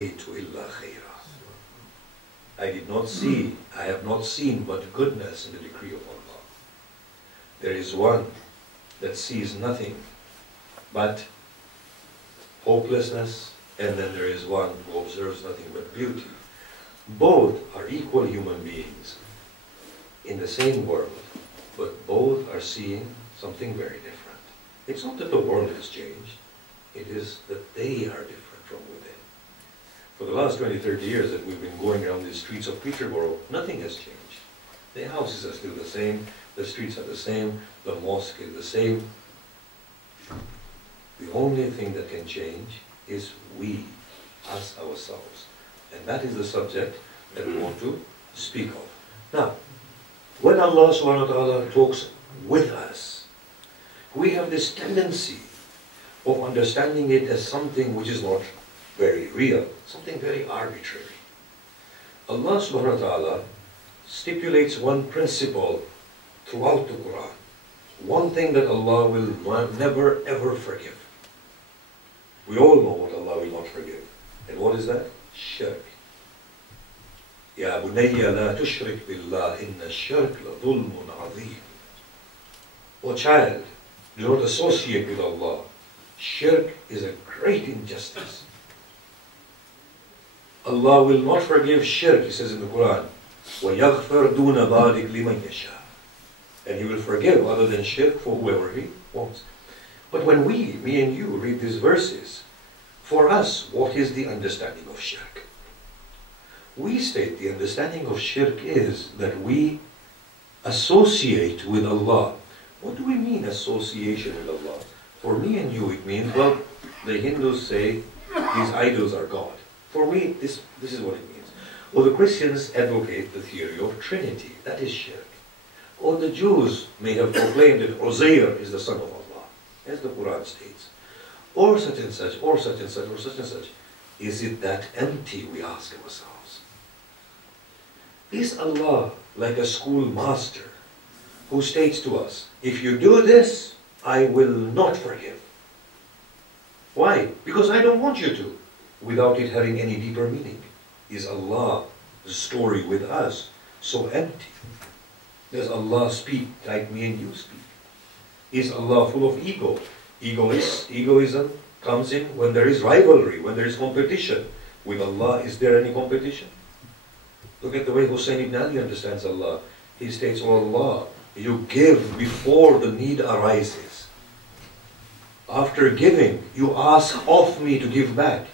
إِلَّا خَيْرًا. I have not seen but goodness in the decree of Allah. There is one that sees nothing but hopelessness, and then there is one who observes nothing but beauty. Both are equal human beings in the same world, but both are seeing something very different. It's not that the world has changed, it is that they are different from within. For the last 20, 30 years that we've been going around the streets of Peterborough, nothing has changed. The houses are still the same, the streets are the same, the mosque is the same. The only thing that can change is we, us, ourselves. And that is the subject that we want to speak of. Now, when Allah subhanahu wa ta'ala talks with us, we have this tendency of understanding it as something which is not very real, something very arbitrary. Allah subhanahu wa ta'ala stipulates one principle throughout the Quran. One thing that Allah will never ever forgive. We all know what Allah will not forgive. And what is that? Shirk. Ya bunayya la tushrik billah inna shirk la dhulmun azim. O child, do not associate with Allah. Shirk is a great injustice. Allah will not forgive shirk, He says in the Quran. وَيَغْفِرْ دُونَ ذَلِكَ لِمَنْ يَشَاءُ. And He will forgive other than shirk for whoever He wants. But when me and you, read these verses, for us, what is the understanding of shirk? We state the understanding of shirk is that we associate with Allah. What do we mean association with Allah? For me and you, it means, well, the Hindus say these idols are God. For me, this is what it means. Or the Christians advocate the theory of Trinity. That is shirk. Or the Jews may have proclaimed that Uzair is the son of Allah, as the Quran states. Or such and such, or such and such, or such and such. Is it that empty, we ask ourselves? Is Allah like a schoolmaster who states to us, if you do this, I will not forgive? Why? Because I don't want you to, without it having any deeper meaning. Is Allah's story with us so empty? Does Allah speak like me and you speak? Is Allah full of ego? Egoism comes in when there is rivalry, when there is competition. With Allah, is there any competition? Look at the way Hussein ibn Ali understands Allah. He states, "O Allah, you give before the need arises. After giving, you ask of me to give back.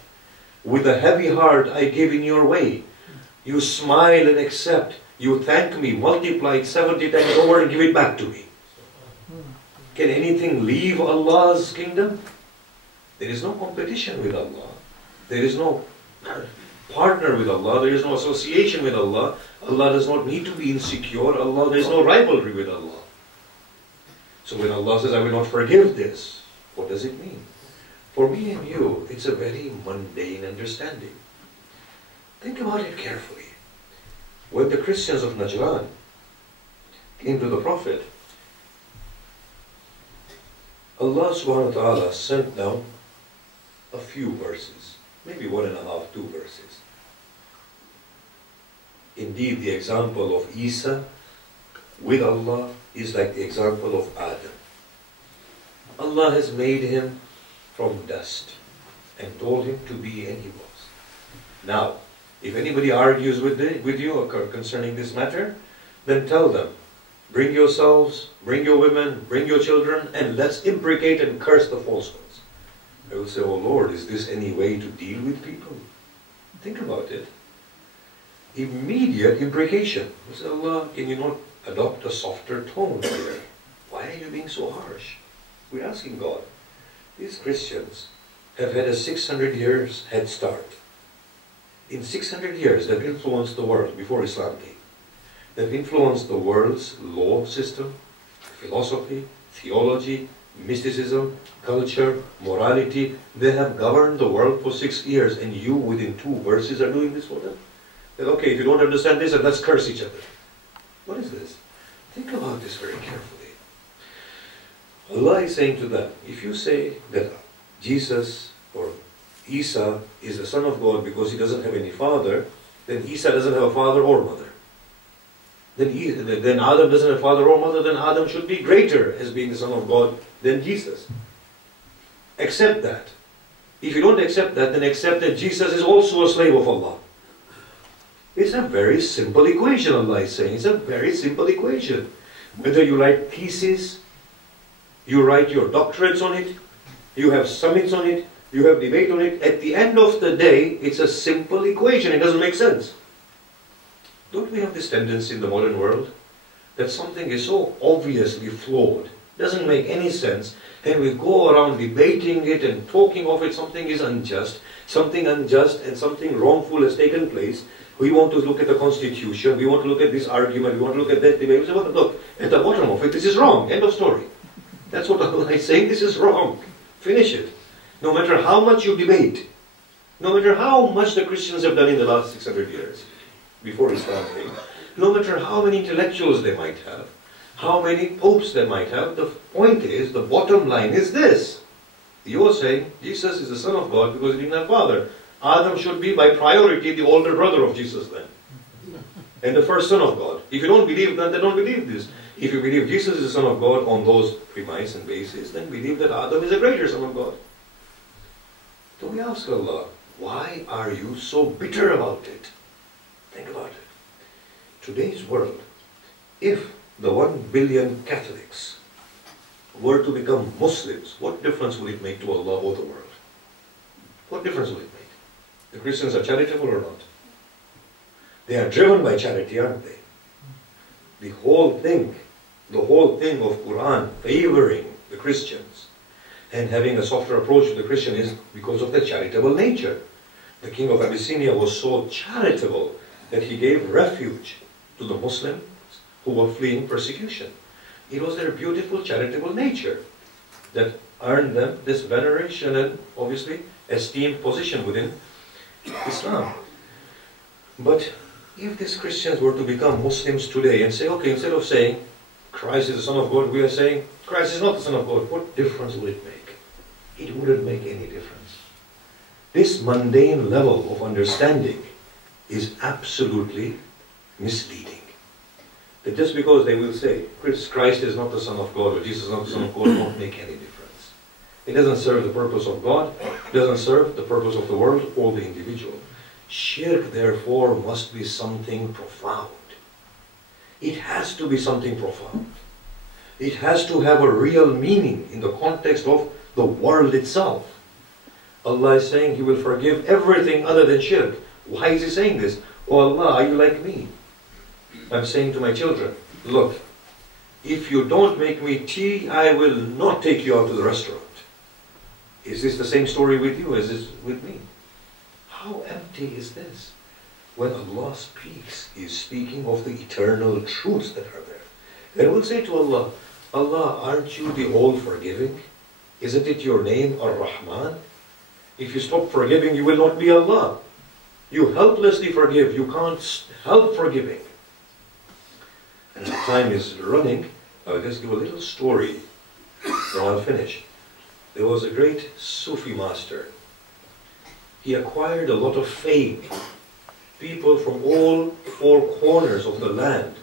With a heavy heart, I give in your way. You smile and accept. You thank me, multiply it 70 times over and give it back to me." Can anything leave Allah's kingdom? There is no competition with Allah. There is no partner with Allah. There is no association with Allah. Allah does not need to be insecure. There is no rivalry with Allah. So when Allah says, I will not forgive this, what does it mean? For me and you, it's a very mundane understanding. Think about it carefully. When the Christians of Najran came to the Prophet, Allah subhanahu wa ta'ala sent down a few verses, maybe 1.5, 2 verses. Indeed, the example of Isa with Allah is like the example of Adam. Allah has made him from dust and told him to be, and he was. Now, if anybody argues with you concerning this matter, then tell them, bring yourselves, bring your women, bring your children, and let's imprecate and curse the false ones. I will say, oh Lord, is this any way to deal with people? Think about it. Immediate imprecation. I say, Allah, can you not adopt a softer tone here? Why are you being so harsh? We're asking God. These Christians have had a 600 years head start. In 600 years, they've influenced the world before Islam came. They've influenced the world's law system, philosophy, theology, mysticism, culture, morality. They have governed the world for 6 years, and you, within 2 verses, are doing this for them? Then, okay, if you don't understand this, then let's curse each other. What is this? Think about this very carefully. Allah is saying to them, if you say that Jesus or Isa is the son of God because he doesn't have any father, then Isa doesn't have a father or mother. Then Adam doesn't have father or mother, then Adam should be greater as being the son of God than Jesus. Accept that. If you don't accept that, then accept that Jesus is also a slave of Allah. It's a very simple equation, Allah is saying. It's a very simple equation. Whether you write theses, you write your doctorates on it, you have summits on it, you have debate on it, at the end of the day, it's a simple equation. It doesn't make sense. Don't we have this tendency in the modern world that something is so obviously flawed, doesn't make any sense, and we go around debating it and talking of it, something is unjust, and something wrongful has taken place. We want to look at the Constitution, we want to look at this argument, we want to look at that debate. We say, well, look, at the bottom of it, this is wrong. End of story. That's what Allah is saying, this is wrong. Finish it. No matter how much you debate, no matter how much the Christians have done in the last 600 years, before Islam came, no matter how many intellectuals they might have, how many popes they might have, the point is, the bottom line is this. You are saying Jesus is the son of God because he didn't have father. Adam should be by priority the older brother of Jesus then. And the first son of God. If you don't believe that, then don't believe this. If you believe Jesus is the son of God on those premise and basis, then believe that Adam is a greater son of God. So we ask Allah, why are you so bitter about it? Think about it. Today's world, if the 1 billion Catholics were to become Muslims, what difference will it make to Allah or the world? What difference will it make? The Christians are charitable or not? They are driven by charity, aren't they? The whole thing of Quran favoring the Christians and having a softer approach to the Christian is because of the charitable nature. The king of Abyssinia was so charitable that he gave refuge to the Muslims who were fleeing persecution. It was their beautiful charitable nature that earned them this veneration and obviously esteemed position within Islam. But if these Christians were to become Muslims today and say, okay, instead of saying Christ is the Son of God, we are saying Christ is not the Son of God, what difference would it make? It wouldn't make any difference. This mundane level of understanding is absolutely misleading. That just because they will say Christ is not the Son of God or Jesus is not the Son of God won't make any difference. It doesn't serve the purpose of God, it doesn't serve the purpose of the world or the individual. Shirk, therefore, must be something profound. It has to be something profound. It has to have a real meaning in the context of the world itself. Allah is saying He will forgive everything other than shirk. Why is He saying this? Oh Allah, are you like me? I'm saying to my children, look, if you don't make me tea, I will not take you out to the restaurant. Is this the same story with you as is with me? How empty is this? When Allah speaks, He is speaking of the eternal truths that are there. And we'll say to Allah, Allah, aren't you the all-forgiving? Isn't it your name, Ar-Rahman? If you stop forgiving, you will not be Allah. You helplessly forgive. You can't help forgiving. And as time is running, I'll just give a little story, and I'll finish. There was a great Sufi master. He acquired a lot of fame. People from all four corners of the land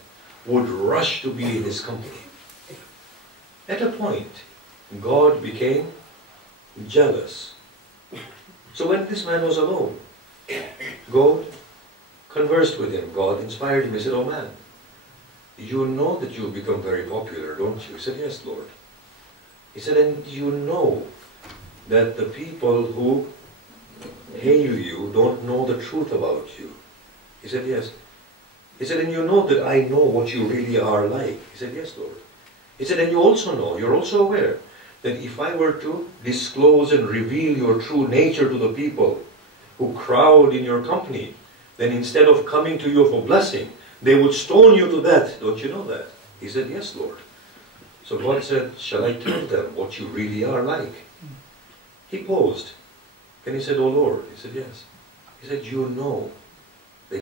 would rush to be in his company. At a point, God became jealous. So when this man was alone, God conversed with him. God inspired him. He said, oh man, you know that you've become very popular, don't you? He said, yes, Lord. He said, and you know that the people who hail you don't know the truth about you. He said, yes. He said, and you know that I know what you really are like. He said, yes, Lord. He said, and you also know, you're also aware, that if I were to disclose and reveal your true nature to the people who crowd in your company, then instead of coming to you for blessing, they would stone you to death. Don't you know that? He said, yes, Lord. So God said, shall I tell them what you really are like? He paused. And he said, oh Lord. He said, yes. He said, you know